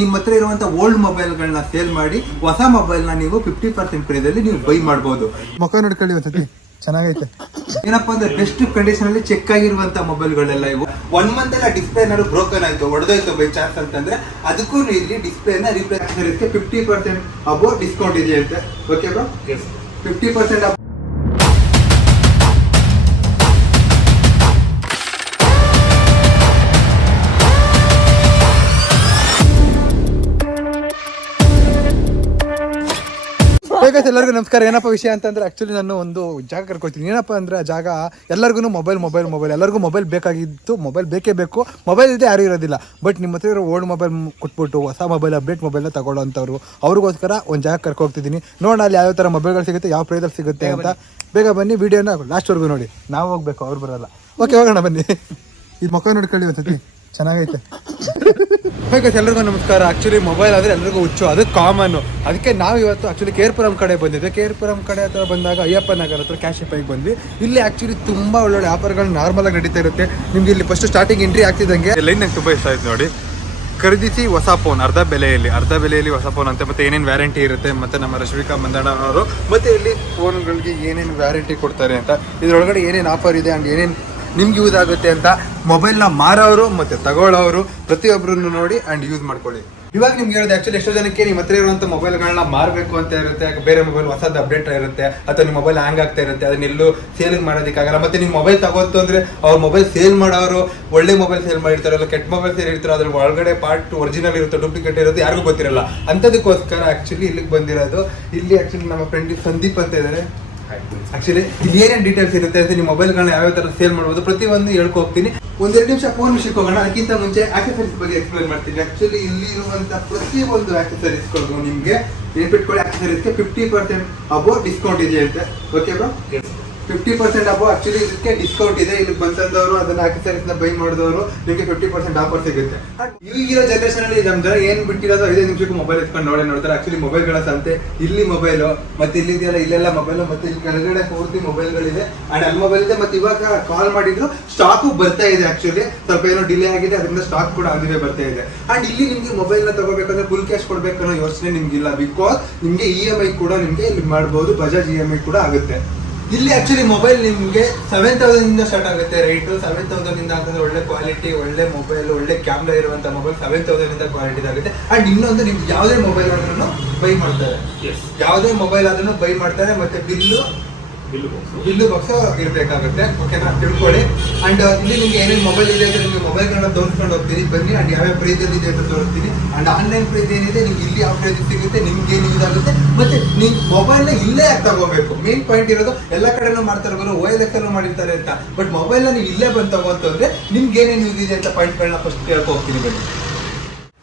ನಿಮ್ಮ ಹತ್ರ ಇರುವಂತ ಓಲ್ಡ್ ಮೊಬೈಲ್ಗಳನ್ನ ಸೇಲ್ ಮಾಡಿ ಹೊಸ ಮೊಬೈಲ್ನ ನೀವು 50% ಪ್ರೈಸಲ್ಲಿ ನೀವು ಬೈ ಮಾಡಬಹುದು. ಮುಖ ನೋಡ್ಕೊಳ್ಳಿ ಒಂದ್ಸತಿ ಚೆನ್ನಾಗೈತೆ. ಏನಪ್ಪಾ ಅಂದ್ರೆ ಬೆಸ್ಟ್ ಕಂಡೀಷನ್ ಅಲ್ಲಿ ಚೆಕ್ ಆಗಿರುವಂತ ಮೊಬೈಲ್ಗಳೆಲ್ಲ ಇವು. 1 ಮಂತ್ ಎಲ್ಲ ಡಿಸ್ಪ್ಲೇ ಏನಾದ್ರು ಬ್ರೋಕನ್ ಆಯ್ತು, ಒಡೆದೋಯ್ತು ಬೈ ಚಾನ್ಸ್ ಅಂತಂದ್ರೆ ಅದಕ್ಕೂ ಇಲ್ಲಿ ಡಿಸ್ಪ್ಲೇನ ರಿಪ್ಲೇಸ್ 50% ಅಬೌವ್ ಡಿಸ್ಕೌಂಟ್ ಇದೆ ಅಂತೆ. ಓಕೆ ಬ್ರೋ, 50% ಎಲ್ಲರಿಗೂ ನಮಸ್ಕಾರ. ಏನಪ್ಪ ವಿಷಯ ಅಂತಂದ್ರೆ ಆಕ್ಚುಲಿ ನಾನು ಒಂದು ಜಾಗ ಕರ್ಕೊತೀನಿ. ಏನಪ್ಪ ಅಂದ್ರೆ ಆ ಜಾಗ ಎಲ್ಲರಿಗೂ ಮೊಬೈಲ್ ಎಲ್ಲರಿಗೂ ಮೊಬೈಲ್ ಬೇಕಾಗಿತ್ತು. ಮೊಬೈಲ್ ಬೇಕೇ ಬೇಕು. ಮೊಬೈಲ್ ಇದೆ ಯಾರು ಇರೋದಿಲ್ಲ. ಬಟ್ ನಿಮ್ಮ ಹತ್ರ ಇರೋ ಓಲ್ಡ್ ಮೊಬೈಲ್ ಕೊಟ್ಬಿಟ್ಟು ಹೊಸ ಮೊಬೈಲ್ ಅಪ್ಡೇಟ್ ಮೊಬೈಲ್ನ ತಗೊಳ್ಳೋಂಥವ್ರು ಅವ್ರಿಗೋಸ್ಕರ ಒಂದು ಜಾಗ ಕರ್ಕೋಗ್ತಿದ್ದೀನಿ. ನೋಡೋಣ ಅಲ್ಲಿ ಯಾವ ಥರ ಮೊಬೈಲ್ಗಳು ಸಿಗುತ್ತೆ, ಯಾವ ಪ್ರೈಸಲ್ಲಿ ಸಿಗುತ್ತೆ ಅಂತ. ಬೇಗ ಬನ್ನಿ, ವಿಡಿಯೋನ ಲಾಸ್ಟ್ವರೆಗೂ ನೋಡಿ. ನಾವು ಹೋಗ್ಬೇಕು, ಅವ್ರು ಬರೋಲ್ಲ. ಓಕೆ, ಹೋಗೋಣ ಬನ್ನಿ. ಇದು ಮುಖ ನೋಡ್ಕೊಳ್ಳಿ ಒಂದ್ಸತಿ ಚೆನ್ನಾಗೈತೆ. ಎಲ್ಲರಿಗೂ ನಮಸ್ಕಾರ. ಆಕ್ಚುಲಿ ಮೊಬೈಲ್ ಆದರೆ ಎಲ್ಲರಿಗೂ ಹುಚ್ಚು, ಅದು ಕಾಮನ್ನು. ಅದಕ್ಕೆ ನಾವು ಇವತ್ತು ಆಕ್ಚುಲಿ ಕೇರ್ಪುರಂ ಕಡೆ ಬಂದಿದ್ದೆ. ಕೇರ್ಪುರಂ ಕಡೆ ಹತ್ರ ಬಂದಾಗ ಅಯ್ಯಪ್ಪ ನಗರ ಹತ್ರ ಕ್ಯಾಶಿಫೈಗೆ ಬಂದ್ವಿ. ಇಲ್ಲಿ ಆಕ್ಚುಲಿ ತುಂಬ ಒಳ್ಳೊಳ್ಳೆ ಆಫರ್ಗಳು ನಾರ್ಮಲ್ ಆಗಿ ನಡೀತಾ ಇರುತ್ತೆ. ನಿಮ್ಗೆ ಇಲ್ಲಿ ಫಸ್ಟ್ ಸ್ಟಾರ್ಟಿಂಗ್ ಎಂಟ್ರಿ ಆಗ್ತಿದ್ದಂಗೆ ಲೈನ್ ನಂಗೆ ತುಂಬ ಇಷ್ಟ ಆಯ್ತು ನೋಡಿ. ಖರೀದಿಸಿ ಹೊಸ ಫೋನ್ ಅರ್ಧ ಬೆಲೆಯಲ್ಲಿ ಹೊಸ ಫೋನ್ ಅಂತ. ಮತ್ತೆ ಏನೇನು ವ್ಯಾರಂಟಿ ಇರುತ್ತೆ, ಮತ್ತೆ ನಮ್ಮ ರಶ್ಮಿಕಾ ಮಂದಣ್ಣ ಅವರು ಮತ್ತೆ ಇಲ್ಲಿ ಫೋನ್ಗಳಿಗೆ ಏನೇನು ವ್ಯಾರಂಟಿ ಕೊಡ್ತಾರೆ ಅಂತ, ಇದರೊಳಗಡೆ ಏನೇನು ಆಫರ್ ಇದೆ ಆ್ಯಂಡ್ ಏನೇನು ನಿಮ್ಗೆ ಯೂಸ್ ಆಗುತ್ತೆ ಅಂತ ಮೊಬೈಲ್ನ ಮಾರೋರು ಮತ್ತು ತಗೊಳ್ಳೋರು ಪ್ರತಿಯೊಬ್ಬರನ್ನು ನೋಡಿ ಆ್ಯಂಡ್ ಯೂಸ್ ಮಾಡ್ಕೊಳ್ಳಿ. ಇವಾಗ ನಿಮ್ಗೆ ಹೇಳಿದೆ ಆಕ್ಚುಲಿ ಎಷ್ಟೋ ಜನಕ್ಕೆ ನಿಮ್ಮ ಹತ್ರ ಇರುವಂಥ ಮೊಬೈಲ್ಗಳನ್ನ ಮಾರಬೇಕು ಅಂತ ಇರುತ್ತೆ. ಬೇರೆ ಮೊಬೈಲ್ ಹೊಸದು ಅಪ್ಡೇಟ್ ಇರುತ್ತೆ, ಅಥವಾ ನಿಮ್ಮ ಮೊಬೈಲ್ ಹ್ಯಾಂಗ್ ಆಗ್ತಾ ಇರುತ್ತೆ, ಅದನ್ನೆಲ್ಲೂ ಸೇಲ್ ಮಾಡೋದಕ್ಕಾಗಲ್ಲ. ಮತ್ತೆ ನೀವು ಮೊಬೈಲ್ ತಗೋತು ಅಂದರೆ ಅವ್ರ ಮೊಬೈಲ್ ಸೇಲ್ ಮಾಡೋರು ಒಳ್ಳೆ ಮೊಬೈಲ್ ಸೇಲ್ ಮಾಡಿರ್ತಾರಲ್ಲ, ಕೆಟ್ಟ ಮೊಬೈಲ್ ಸೇಲ್ ಇರ್ತಾರೆ, ಅದ್ರ ಒಳಗಡೆ ಪಾರ್ಟ್ ಒರಿಜಿನಲ್ ಇರುತ್ತೆ, ಡೂಪ್ಲಿಕೇಟ್ ಇರುತ್ತೆ, ಯಾರಿಗೂ ಗೊತ್ತಿರಲ್ಲ. ಅಂಥದಕ್ಕೋಸ್ಕರ ಆಕ್ಚುಲಿ ಇಲ್ಲಿಗೆ ಬಂದಿರೋದು. ಇಲ್ಲಿ ಆಕ್ಚುಲಿ ನಮ್ಮ ಫ್ರೆಂಡ್ ಸಂದೀಪ್ ಅಂತ ಇದ್ದಾರೆ. ಆಕ್ಚುಲಿ ಇಲ್ಲಿ ಏನೇನು ಡೀಟೇಲ್ಸ್ ಇರುತ್ತೆ ಅಂತ, ನಿಮ್ಮ ಮೊಬೈಲ್ಗಳನ್ನ ಯಾವ ಥರ ಸೇಲ್ ಮಾಡ್ಬೋದು ಪ್ರತಿಯೊಂದು ಹೇಳ್ಕೊಡ್ತೀನಿ. 1-2 ನಿಮಿಷ ಫೋನ್ ವಿಷಯಕ್ಕೆ ಹೋಗೋಣ. ಅದಕ್ಕಿಂತ ಮುಂಚೆ ಆಕ್ಸೆಸರೀಸ್ ಬಗ್ಗೆ ಎಕ್ಸ್ಪ್ಲೇನ್ ಮಾಡ್ತೀನಿ. ಆಕ್ಚುಲಿ ಇಲ್ಲಿ ಇರುವಂತ ಪ್ರತಿಯೊಂದು ಆಕ್ಸೆಸರೀಸ್ಗಳಿಗೂ ನಿಮಗೆ ನೆನ್ಪಿಟ್ಕೊಳ್ಳಿ, ಆಕ್ಸೆಸರೀಸ್ಗೆ 50% ಅಬೌವ್ ಡಿಸ್ಕೌಂಟ್ ಇದೆ ಅಂತೆ. ಓಕೆ ಬ್ರೋ, 50% ಅಬೌವ್ ಆಕ್ಚುಲಿ ಇದಕ್ಕೆ ಡಿಸ್ಕೌಂಟ್ ಇದೆ. ಇಲ್ಲಿ ಬಂದವರು ಅದನ್ನ ಆಕ್ಸೆಸರೀಸ್ನ ಬೈ ಮಾಡಿದವರು ನಿಮಗೆ 50% ಆಫರ್ ಸಿಗುತ್ತೆ. ಈಗಿರೋ ಜನರೇಷನ್ ಅಲ್ಲಿ ನಮ್ದು ಏನ್ ಬಿಟ್ಟಿರೋದು 5 ನಿಮಿಷಕ್ಕೂ ಮೊಬೈಲ್ ಎತ್ಕೊಂಡು ನೋಡ್ತಾರೆ. ಆಕ್ಚುಲಿ ಮೊಬೈಲ್ಗಳ ಸಂತೆ ಇಲ್ಲಿ ಮೊಬೈಲು, ಮತ್ತೆ ಇಲ್ಲಿದೆಯಲ್ಲ ಇಲ್ಲೆಲ್ಲ ಮೊಬೈಲು, ಮತ್ತೆ ಇಲ್ಲಿ ಕೆಳಗಡೆ ಪೂರ್ತಿ ಮೊಬೈಲ್ಗಳಿದೆ ಅಂಡ್ ಅಲ್ಲಿ ಮೊಬೈಲ್ ಇದೆ. ಮತ್ತೆ ಇವಾಗ ಕಾಲ್ ಮಾಡಿದ್ರು ಸ್ಟಾಕು ಬರ್ತಾ ಇದೆ. ಆಕ್ಚುಲಿ ಸ್ವಲ್ಪ ಏನೋ ಡಿಲೇ ಆಗಿದೆ, ಅದರಿಂದ ಸ್ಟಾಕ್ ಕೂಡ ಆಗಿದೆ ಬರ್ತಾ ಇದೆ. ಅಂಡ್ ಇಲ್ಲಿ ನಿಮ್ಗೆ ಮೊಬೈಲ್ ನ ತಗೋಬೇಕಂದ್ರೆ ಫುಲ್ ಕ್ಯಾಶ್ ಕೊಡ್ಬೇಕನ್ನೋ ಯೋಚನೆ ನಿಮ್ಗಿಲ್ಲ. ಬಿಕಾಸ್ ನಿಮ್ಗೆ EMI ಕೂಡ ನಿಮ್ಗೆ ಇಲ್ಲಿ ಮಾಡಬಹುದು, ಬಜಾಜ್ EMI ಕೂಡ ಆಗುತ್ತೆ. ಇಲ್ಲಿ ಆಕ್ಚುಲಿ ಮೊಬೈಲ್ ನಿಮಗೆ 7,000 ಇಂದ ಸ್ಟಾರ್ಟ್ ಆಗುತ್ತೆ ರೇಟ್. 7,000 ಇಂದ ಅಂತಂದ್ರೆ ಒಳ್ಳೆ ಕ್ವಾಲಿಟಿ, ಒಳ್ಳೆ ಮೊಬೈಲ್, ಒಳ್ಳೆ ಕ್ಯಾಮ್ರಾ ಇರುವಂತ ಮೊಬೈಲ್ 7,000 ಇಂದ ಕ್ವಾಲಿಟಿ ಆಗುತ್ತೆ. ಅಂಡ್ ಇನ್ನೊಂದು ನಿಮ್ಗೆ ಯಾವುದೇ ಮೊಬೈಲ್ ಆದ್ರೂ ಬೈ ಮಾಡ್ತಾರೆ, ಯಾವುದೇ ಮೊಬೈಲ್ ಆದ್ರೂ ಬೈ ಮಾಡ್ತಾರೆ. ಮತ್ತೆ ಬಿಲ್ಲು ಬಾಕ್ಸ್ ಇರಬೇಕಾಗುತ್ತೆ. ಓಕೆನಾ, ತಿಳ್ಕೊಳ್ಳಿ. ಅಂಡ್ ಇಲ್ಲಿ ನಿಮ್ಗೆ ಏನೇನು ಮೊಬೈಲ್ ಇದೆ ಅಂತ ನಿಮ್ಗೆ ಮೊಬೈಲ್ಗಳನ್ನ ತೋರಿಸ್ಕೊಂಡು ಹೋಗ್ತೀನಿ ಬನ್ನಿ. ಅಂಡ್ ಯಾವ್ಯಾವ ಪ್ರೈಸ್ ಅಲ್ಲಿ ಇದೆ ಅಂತ ತೋರಿಸ್ತೀನಿ. ಅಂಡ್ ಆನ್ಲೈನ್ ಪ್ರೈಸ್ ಏನಿದೆ ನಿಮ್ಗೆ ಇಲ್ಲಿ ಯಾವ ಪ್ರೈಸ್ ಸಿಗುತ್ತೆ, ನಿಮ್ಗೆ ಏನು ಯೂಸ್ ಆಗುತ್ತೆ, ಮತ್ತೆ ನೀವು ಮೊಬೈಲ್ನ ಇಲ್ಲೇ ಯಾಕೆ ತಗೋಬೇಕು. ಮೇನ್ ಪಾಯಿಂಟ್ ಇರೋದು ಎಲ್ಲ ಕಡೆನೂ ಮಾಡ್ತಾರೆ, OLX ಅಲ್ಲೂ ಮಾಡಿರ್ತಾರೆ ಅಂತ. ಬಟ್ ಮೊಬೈಲ್ನ ನೀವು ಇಲ್ಲೇ ಬಂದು ತಗೋತು ಅಂದ್ರೆ ನಿಮ್ಗೆ ಏನೇನು ಯೂಸ್ ಇದೆ ಅಂತ ಪಾಯಿಂಟ್ಗಳನ್ನ ಫಸ್ಟ್ ಹೇಳ್ಕೊಡ್ತೀನಿ ಬನ್ನಿ.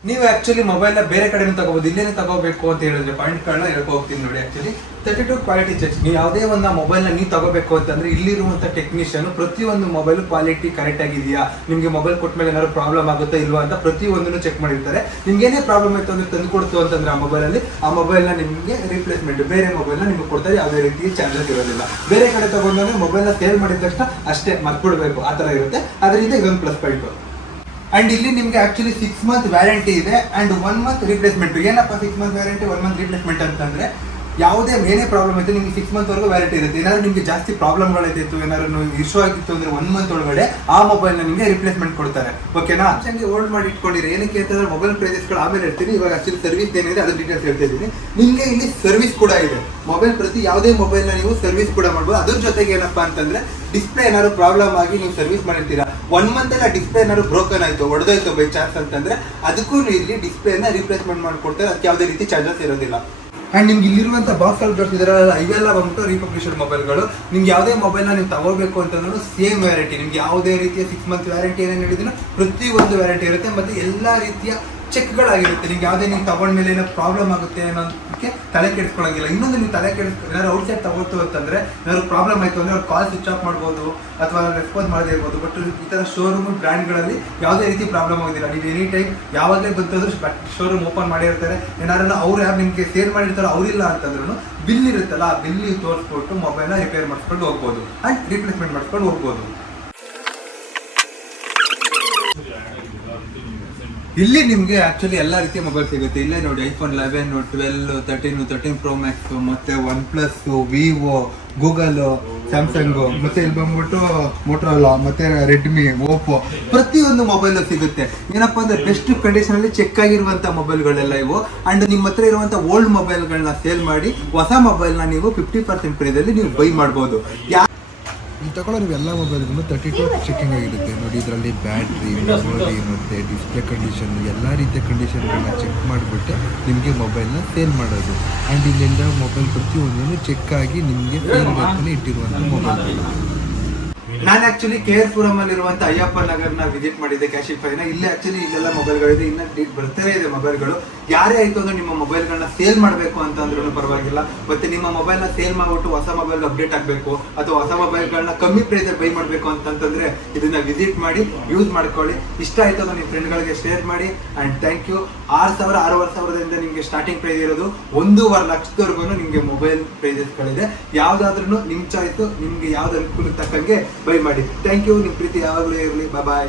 ನೀವು ಆಕ್ಚುಲಿ ಮೊಬೈಲ್ನ ಬೇರೆ ಕಡೆನೂ ತಗೋಬಹುದು, ಇಲ್ಲೇನೆ ತಗೋಬೇಕು ಅಂತ ಹೇಳಿದ್ರೆ ಪಾಯಿಂಟ್ಗಳನ್ನ ಹೇಳ್ಕೊಡ್ತೀನಿ ನೋಡಿ. Actually 32 quality check. ನೀವು ಯಾವುದೇ ಒಂದು ಮೊಬೈಲ್ನ ನೀವು ತಗೋಬೇಕು ಅಂತಂದ್ರೆ ಇಲ್ಲಿರುವಂಥ ಟೆಕ್ನಿಷಿಯನ್ ಪ್ರತಿಯೊಂದು ಮೊಬೈಲ್ ಕ್ವಾಲಿಟಿ ಕರೆಕ್ಟ್ ಆಗಿದೆಯಾ, ನಿಮಗೆ ಮೊಬೈಲ್ ಕೊಟ್ಮೇಲೆ ಏನಾದ್ರು ಪ್ರಾಬ್ಲಮ್ ಆಗುತ್ತಾ ಇಲ್ವಾ ಅಂತ ಪ್ರತಿಯೊಂದನ್ನು ಚೆಕ್ ಮಾಡಿರ್ತಾರೆ. ನಿಮ್ಗೆ ಏನೇ ಪ್ರಾಬ್ಲಮ್ ಆಯ್ತು ಅಂದ್ರೆ ತಂದು ಕೊಡ್ತು ಅಂತಂದ್ರೆ ಆ ಮೊಬೈಲ್ನ ನಿಮಗೆ ರಿಪ್ಲೇಸ್ಮೆಂಟ್ ಬೇರೆ ಮೊಬೈಲ್ನ ನಿಮ್ಗೆ ಕೊಡ್ತಾರೆ. ಯಾವುದೇ ರೀತಿ ಚಾರ್ಜಸ್ ಇರೋದಿಲ್ಲ. ಬೇರೆ ಕಡೆ ತಗೊಂಡ್ರೆ ಮೊಬೈಲ್ನ ಸೇಲ್ ಮಾಡಿದ ತಕ್ಷಣ ಅಷ್ಟೇ ಮರ್ಕೊಡ್ಬೇಕು, ಆ ಥರ ಇರುತ್ತೆ. ಅದರಿಂದ ಇದೊಂದು ಪ್ಲಸ್ ಪಾಯಿಂಟ್. ಅಂಡ್ ಇಲ್ಲಿ ನಿಮ್ಗೆ ಆಕ್ಚುಲಿ 6 ಮಂತ್ ವ್ಯಾರಂಟಿ ಇದೆ ಅಂಡ್ 1 ಮಂತ್ ರಿಪ್ಲೇಸ್ಮೆಂಟ್. ಏನಪ್ಪ 6 ಮಂತ್ ವ್ಯಾರಂಟಿ 1 ಮಂತ್ ರಿಪ್ಲೇಸ್ಮೆಂಟ್ ಅಂತಂದ್ರೆ ಯಾವುದೇ ಏನೇ ಪ್ರಾಬ್ಲಮ್ ಇತ್ತು ನಿಮ್ಗೆ 6 ಮಂತ್ ವರೆಗೂ ವ್ಯಾರಂಟಿ ಇರುತ್ತೆ. ಏನಾದ್ರು ನಿಮ್ಗೆ ಜಾಸ್ತಿ ಪ್ರಾಬ್ಲಮ್ಗಳಾಯ್ತಿತ್ತು, ಏನಾದ್ರು ಇಶ್ಯೂ ಆಗಿತ್ತು ಅಂದ್ರೆ 1 ಮಂತ್ ಒಳಗಡೆ ಆ ಮೊಬೈಲ್ನ ನಿಮಗೆ ರಿಪ್ಲೇಸ್ಮೆಂಟ್ ಕೊಡ್ತಾರೆ. ಓಕೆನಾ, ಚೆನ್ನಾಗಿ ಹೋಲ್ಡ್ ಮಾಡಿ ಇಟ್ಕೊಂಡಿರಿ. ಏನಕ್ಕೆ ಅಂತಂದ್ರೆ ಮೊಬೈಲ್ ಪ್ರೈಸಸ್ಗಳು ಆಮೇಲೆ ಹೇಳ್ತೀನಿ. ಇವಾಗ ಆಕ್ಚುಲಿ ಸರ್ವಿಸ್ ಏನಿದೆ ಅದ್ರ ಡೀಟೇಲ್ಸ್ ಹೇಳ್ತಾ ಇದ್ದೀನಿ. ನಿಮಗೆ ಇಲ್ಲಿ ಸರ್ವಿಸ್ ಕೂಡ ಇದೆ. ಮೊಬೈಲ್ ಪ್ರತಿ ಯಾವುದೇ ಮೊಬೈಲ್ನ ನೀವು ಸರ್ವಿಸ್ ಕೂಡ ಮಾಡ್ಬೋದು. ಅದ್ರ ಜೊತೆಗೆ ಏನಪ್ಪಾ ಅಂತಂದ್ರೆ ಡಿಸ್ಪ್ಲೇ ಏನಾದ್ರು ಪ್ರಾಬ್ಲಮ್ ಆಗಿ ನೀವು ಸರ್ವಿಸ್ ಮಾಡಿರ್ತೀರಾ, 1 ಮಂತ್ ಎಲ್ಲ ಡಿಸ್ಪ್ಲೇ ಏನಾದ್ರು ಬ್ರೋಕನ್ ಆಯ್ತು, ಒಡೆದೋಯ್ತು ಬೈ ಚಾನ್ಸ್ ಅಂತಂದ್ರೆ ಅದಕ್ಕೂ ಇಲ್ಲಿ ಡಿಸ್ಪ್ಲೇನ ರಿಪ್ಲೇಸ್ಮೆಂಟ್ ಮಾಡ್ಕೊಡ್ತಾರೆ. ಅದಕ್ಕೆ ಯಾವುದೇ ರೀತಿ ಚಾರ್ಜಸ್ ಇರೋದಿಲ್ಲ. ಅಂಡ್ ನಿಮ್ಗೆ ಇಲ್ಲಿರುವಂಥ ಬಾಕ್ಸ್ಗಳು ತೋರಿಸಿದ್ರಲ್ಲ ಇವೆಲ್ಲ ಬಂದ್ಬಿಟ್ಟು ರೀಪಬ್ಲಿಷ್ಡ್ ಮೊಬೈಲ್ಗಳು. ನಿಮ್ಗೆ ಯಾವುದೇ ಮೊಬೈಲ್ನ ನೀವು ತಗೋಬೇಕು ಅಂತಂದ್ರೂ ಸೇಮ್ ವ್ಯಾರಂಟಿ, ನಿಮ್ಗೆ ಯಾವುದೇ ರೀತಿಯ 6 ಮಂತ್ ವ್ಯಾರಂಟಿ ಏನೇನು ಹೇಳಿದ್ರು ಪ್ರತಿಯೊಂದು ವ್ಯಾರಂಟಿ ಇರುತ್ತೆ. ಮತ್ತೆ ಎಲ್ಲ ರೀತಿಯ ಚೆಕ್ಗಳಾಗಿರುತ್ತೆ. ನಿಮ್ಗೆ ಯಾವುದೇ ನೀವು ತಗೊಂಡ್ಮೇಲೆ ಏನೋ ಪ್ರಾಬ್ಲಮ್ ಆಗುತ್ತೆ ಅನ್ನೋದಕ್ಕೆ ತಲೆ ಕೆಡಿಸ್ಕೊಳ್ಳೋಂಗಿಲ್ಲ. ಇನ್ನೊಂದು ನೀವು ತಲೆ ಏನಾದ್ರು ಔಟ್ಸೈಡ್ ತಗೋತು ಅಂತಂದ್ರೆ ಏನಾದ್ರು ಪ್ರಾಬ್ಲಮ್ ಆಯಿತು ಅಂದರೆ ಅವ್ರು ಕಾಲ್ ಸ್ವಿಚ್ ಆಫ್ ಮಾಡ್ಬೋದು ಅಥವಾ ರೆಸ್ಪಾನ್ಸ್ ಮಾಡದೇ ಇರ್ಬೋದು. ಬಟ್ ಈ ಥರ ಶೋರೂಮ್ ಬ್ರ್ಯಾಂಡ್ಗಳಲ್ಲಿ ಯಾವುದೇ ರೀತಿ ಪ್ರಾಬ್ಲಮ್ ಆಗೋದಿಲ್ಲ. ನೀವು ಎನಿ ಟೈಮ್ ಯಾವಾಗಲೇ ಬಂತಂದ್ರೂ ಶೋರೂಮ್ ಓಪನ್ ಮಾಡಿರ್ತಾರೆ. ಏನಾದ್ರು ಅವ್ರು ಯಾರು ನಿಮಗೆ ಸೇಲ್ ಮಾಡಿರ್ತಾರೋ ಅವರಿಲ್ಲ ಅಂತಂದ್ರೂ ಬಿಲ್ ಇರುತ್ತಲ್ಲ, ಆ ಬಿಲ್ ತೋರಿಸ್ಬಿಟ್ಟು ಮೊಬೈಲ್ನ ರಿಪೇರ್ ಮಾಡಿಸ್ಕೊಂಡು ಹೋಗ್ಬೋದು ಆ್ಯಂಡ್ ರಿಪ್ಲೇಸ್ಮೆಂಟ್ ಮಾಡಿಸ್ಕೊಂಡು ಹೋಗ್ಬೋದು. ಇಲ್ಲಿ ನಿಮ್ಗೆ ಆಕ್ಚುಲಿ ಎಲ್ಲಾ ರೀತಿಯ ಮೊಬೈಲ್ ಸಿಗುತ್ತೆ. ಇಲ್ಲೇ ನೋಡಿ ಐಫೋನ್ 11, 12, 13 Pro Max, ಮತ್ತೆ one plus, Vivo, Google, Samsung, ಮತ್ತೆ ಇಲ್ಲಿ ಬಂದ್ಬಿಟ್ಟು ಮೋಟೋರೋಲಾ, ಮತ್ತೆ ರೆಡ್ಮಿ, ಓಪೋ, ಪ್ರತಿಯೊಂದು ಮೊಬೈಲ್ ಸಿಗುತ್ತೆ. ಏನಪ್ಪಾ ಅಂದ್ರೆ ಬೆಸ್ಟ್ ಕಂಡೀಷನ್ ಅಲ್ಲಿ ಚೆಕ್ ಆಗಿರುವಂತ ಮೊಬೈಲ್ಗಳೆಲ್ಲ ಇವು. ಅಂಡ್ ನಿಮ್ಮ ಹತ್ರ ಇರುವಂತ ಓಲ್ಡ್ ಮೊಬೈಲ್ಗಳನ್ನ ಸೇಲ್ ಮಾಡಿ ಹೊಸ ಮೊಬೈಲ್ನ ನೀವು 50% ಪ್ರೈಸಲ್ಲಿ ನೀವು ಬೈ ಮಾಡ್ಬೋದು. ನೀವು ತಗೊಳ್ಳೋ ನೀವು ಎಲ್ಲ ಮೊಬೈಲ್ಗೂ 32 ಚೆಕಿಂಗ್ ಆಗಿರುತ್ತೆ ನೋಡಿ. ಇದರಲ್ಲಿ ಬ್ಯಾಟ್ರಿ, ಮೆಮೊರಿ ಮತ್ತು ಡಿಸ್ಪ್ಲೇ ಕಂಡೀಷನ್ ಎಲ್ಲ ರೀತಿಯ ಕಂಡೀಷನ್ಗಳನ್ನ ಚೆಕ್ ಮಾಡಿಬಿಟ್ಟು ನಿಮಗೆ ಮೊಬೈಲ್ನ ಸೇಲ್ ಮಾಡೋದು. ಆ್ಯಂಡ್ ಇಲ್ಲಿಂದ ಮೊಬೈಲ್ ಪ್ರತಿಯೊಂದೂ ಚೆಕ್ ಆಗಿ ನಿಮಗೆ ಸೇಲ್ ಅಂತಲೇ ಇಟ್ಟಿರುವಂಥ ಮೊಬೈಲ್ಗಳು. ನಾನು ಆಕ್ಚುಲಿ KR ಅಲ್ಲಿರುವಂತ ಅಯ್ಯಪ್ಪ ನಗರ್ನ ವಿಸಿಟ್ ಮಾಡಿದ್ದೆ, ಕ್ಯಾಶಿಫೈನ. ಇಲ್ಲೇ ಆಕ್ಚುಲಿ ಇಲ್ಲೆಲ್ಲ ಮೊಬೈಲ್ಗಳಿದೆ, ಇನ್ನ ಬರ್ತಾನೆ ಇದೆ ಮೊಬೈಲ್ಗಳು. ಯಾರೇ ಆಯ್ತು ಅಂದ್ರೆ ನಿಮ್ಮ ಮೊಬೈಲ್ಗಳನ್ನ ಸೇಲ್ ಮಾಡಬೇಕು ಅಂತ ಅಂದ್ರೂ ಪರವಾಗಿಲ್ಲ, ಮತ್ತೆ ನಿಮ್ಮ ಮೊಬೈಲ್ನ ಸೇಲ್ ಮಾಡ್ಬಿಟ್ಟು ಹೊಸ ಮೊಬೈಲ್ ಅಪ್ಡೇಟ್ ಆಗಬೇಕು ಅಥವಾ ಹೊಸ ಮೊಬೈಲ್ಗಳನ್ನ ಕಮ್ಮಿ ಪ್ರೈಸಲ್ಲಿ ಬೈ ಮಾಡಬೇಕು ಅಂತಂತಂದ್ರೆ ಇದನ್ನ ವಿಸಿಟ್ ಮಾಡಿ ಯೂಸ್ ಮಾಡ್ಕೊಳ್ಳಿ. ಇಷ್ಟ ಆಯ್ತು ಅಂದ್ರೆ ನಿಮ್ಮ ಫ್ರೆಂಡ್ಗಳಿಗೆ ಶೇರ್ ಮಾಡಿ. And thank you. 6,000-6,500ದಿಂದ ನಿಮಗೆ ಸ್ಟಾರ್ಟಿಂಗ್ ಪ್ರೈಸ್ ಇರೋದು 1.5 ಲಕ್ಷದವರೆಗೂ ನಿಮಗೆ ಮೊಬೈಲ್ ಪ್ರೈಸಸ್ಗಳಿದೆ. ಯಾವ್ದಾದ್ರೂ ನಿಮ್ಮ ಚಾಯ್ಸು, ನಿಮ್ಗೆ ಯಾವ್ದು ಅನುಕೂಲಕ್ಕೆ ತಕ್ಕಂಗೆ ಬೈ ಮಾಡಿ. Thank you. ನಿಮ್ಮ ಪ್ರೀತಿ ಯಾವಾಗಲೂ ಇರಲಿ. ಬಾಯ್.